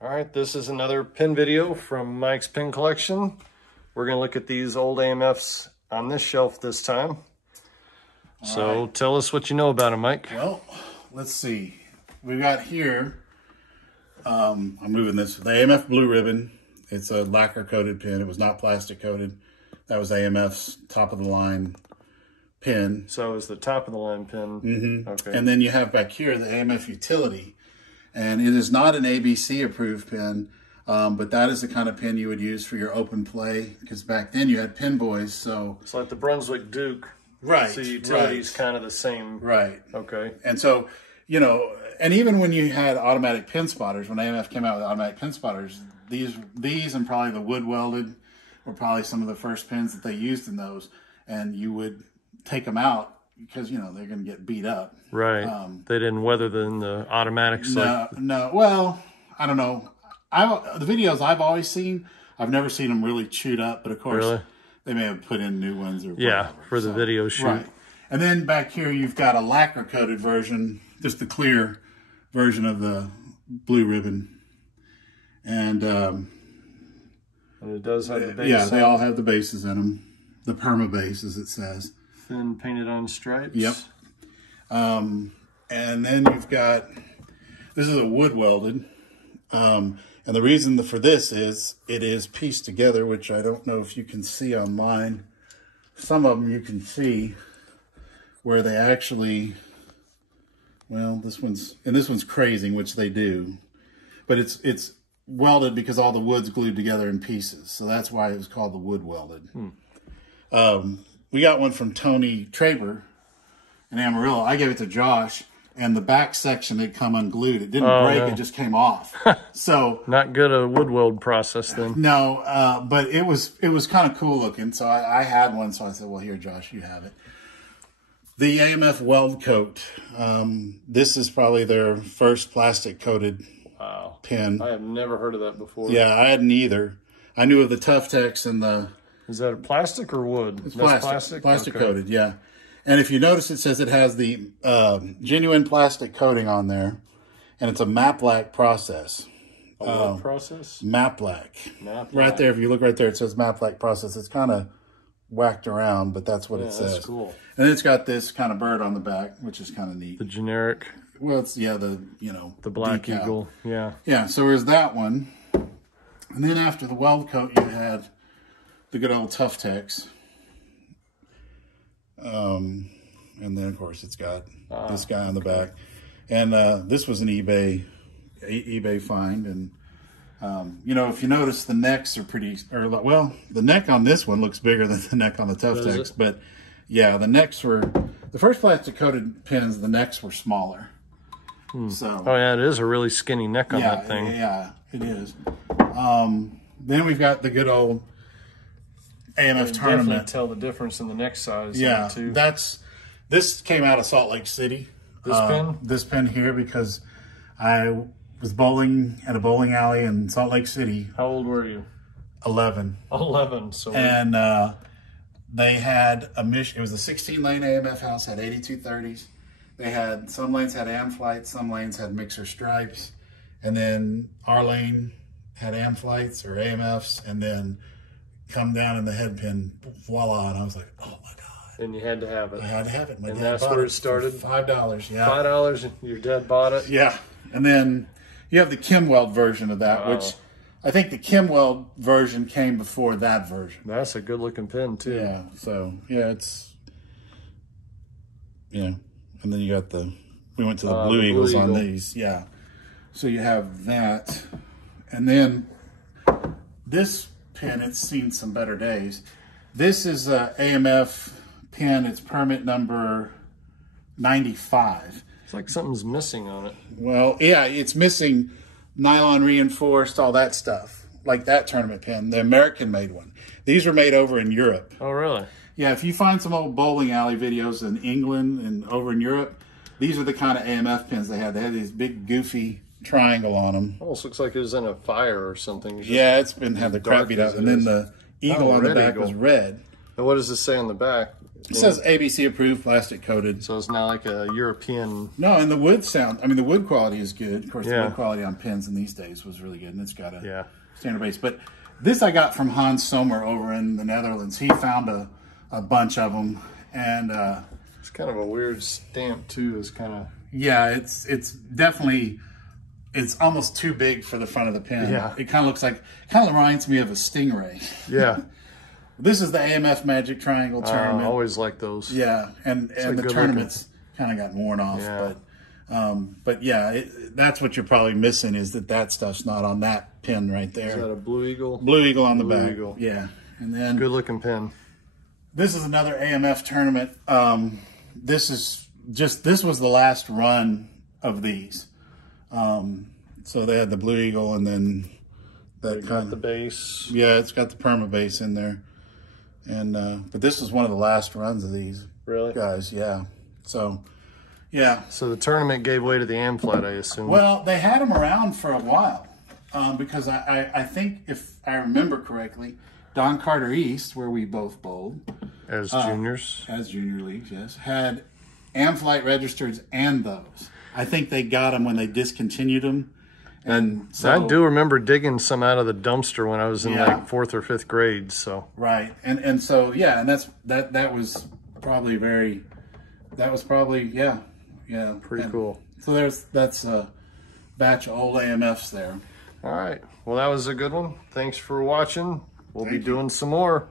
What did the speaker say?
All right, this is another pin video from Mike's Pin Collection. We're gonna look at these old AMFs on this shelf this time. So tell us what you know about them, Mike. Well, let's see. We've got here, I'm moving this, the AMF Blue Ribbon. It's a lacquer coated pin. It was not plastic coated. That was AMF's top of the line pin. So it was the top of the line pin. Mm-hmm. Okay. And then you have back here the AMF Utility. And it is not an ABC approved pin, but that is the kind of pin you would use for your open play, because back then you had pin boys. So it's like the Brunswick Duke. Right. So utility's kind of the same. Right. Okay. And so, you know, and even when you had automatic pin spotters, when AMF came out with automatic pin spotters, these and probably the wood welded were probably some of the first pins that they used in those. And you would take them out because, you know, they're going to get beat up. Right. They didn't weather than the automatics. No. Well, I don't know. The videos I've always seen, I've never seen them really chewed up, but of course they may have put in new ones or whatever, for the video shoot. Right. And then back here you've got a lacquer coated version, just the clear version of the Blue Ribbon. And it does have the base. Yeah, they all have the bases in them. The perma base, as it says. Thin painted on stripes. Yep. And then you've got, this is a wood welded. And the reason for this is it is pieced together, which I don't know if you can see online. Some of them you can see where they actually, well, this one's crazing, which they do. But it's welded because all the wood's glued together in pieces. So that's why it was called the wood welded. We got one from Tony Traber in Amarillo. I gave it to Josh, and the back section had come unglued. It didn't break, it just came off. So not good a wood weld process then. No, but it was kind of cool looking. So I had one, so I said, well, here, Josh, you have it. The AMF Weld Coat. This is probably their first plastic coated pin. I have never heard of that before. Yeah, I hadn't either. I knew of the Tough Tex and the... Is that a plastic or wood? It's plastic. Plastic coated, yeah. And if you notice, it says it has the genuine plastic coating on there, and it's a matte black process. What process? Matte black. Matte black. Right there, if you look right there, it says matte black process. It's kind of whacked around, but that's what it says. That's cool. And then it's got this kind of bird on the back, which is kind of neat. The generic. Well, it's, the Black decal. Eagle, yeah. Yeah, so there's that one. And then after the weld coat, you had the good old Tough Tex. And then, of course, it's got this guy on the back. And this was an eBay find. And, you know, if you notice, the necks are well, the neck on this one looks bigger than the neck on the Tough Tex. But, yeah, the necks were, the first plastic-coated pins, the necks were smaller. So, oh, yeah, it is a really skinny neck on that thing. Yeah, it is. Then we've got the good old AMF Tournament. Definitely tell the difference in the neck size. Yeah, this came out of Salt Lake City. This pin here, because I was bowling at a bowling alley in Salt Lake City. How old were you? 11. 11. So and they had a mission. It was a 16-lane AMF house, had 8230s. They had, some lanes had AM flights, some lanes had mixer stripes, and then our lane had AM flights or AMFs, and then come down in the head pin, voila, and I was like, oh my God. And you had to have it. I had to have it. My and dad that's bought where it started? $5, yeah. $5, and your dad bought it? Yeah. And then you have the Kimweld version of that, which I think the Kimweld version came before that version. That's a good looking pin too. Yeah, so, yeah, it's, yeah. And then you got we went to the Blue Eagles on these, yeah. So you have that. And then this pin, it's seen some better days. This is a AMF pin. It's permit number 95. It's like something's missing on it. Well, yeah, it's missing nylon reinforced, all that stuff. Like that tournament pin, the American made one. These were made over in Europe. Oh, really? Yeah, if you find some old bowling alley videos in England and over in Europe, these are the kind of AMF pins they had. They had these big goofy triangle on them. Almost looks like it was in a fire or something. Yeah, it's been had the crap beat out. And then the eagle on the back was red. And what does it say on the back? It says ABC approved, plastic coated. So it's not like a European. No, and the wood sound, I mean, the wood quality is good. Of course, the wood quality on pins in these days was really good, and it's got a standard base. But this I got from Hans Sommer over in the Netherlands. He found a bunch of them, and it's kind of a weird stamp too. It's kind of it's definitely, it's almost too big for the front of the pin. Yeah, it kind of looks like, kind of reminds me of a stingray. Yeah. This is the AMF Magic Triangle tournament. Always like those. Yeah, and the tournaments kind of got worn off, but yeah, that's what you're probably missing, is that stuff's not on that pin right there. Is that a Blue Eagle? Blue Eagle on the back. Eagle. Yeah, and then good looking pin. This is another AMF tournament. This was the last run of these. So they had the Blue Eagle, and then that got the base. Yeah, it's got the perma base in there. And but this was one of the last runs of these guys. Yeah. So yeah. So the tournament gave way to the Amflat, I assume. Well, they had them around for a while, because I think, if I remember correctly, Don Carter East, where we both bowled as juniors, as junior leagues, yes, had Amflight registers and those. I think they got them when they discontinued them. And so, I do remember digging some out of the dumpster when I was in like 4th or 5th grade. So right, and so yeah, and that was probably pretty cool. So that's a batch of old AMFs there. All right, well, that was a good one. Thanks for watching. We'll be doing some more.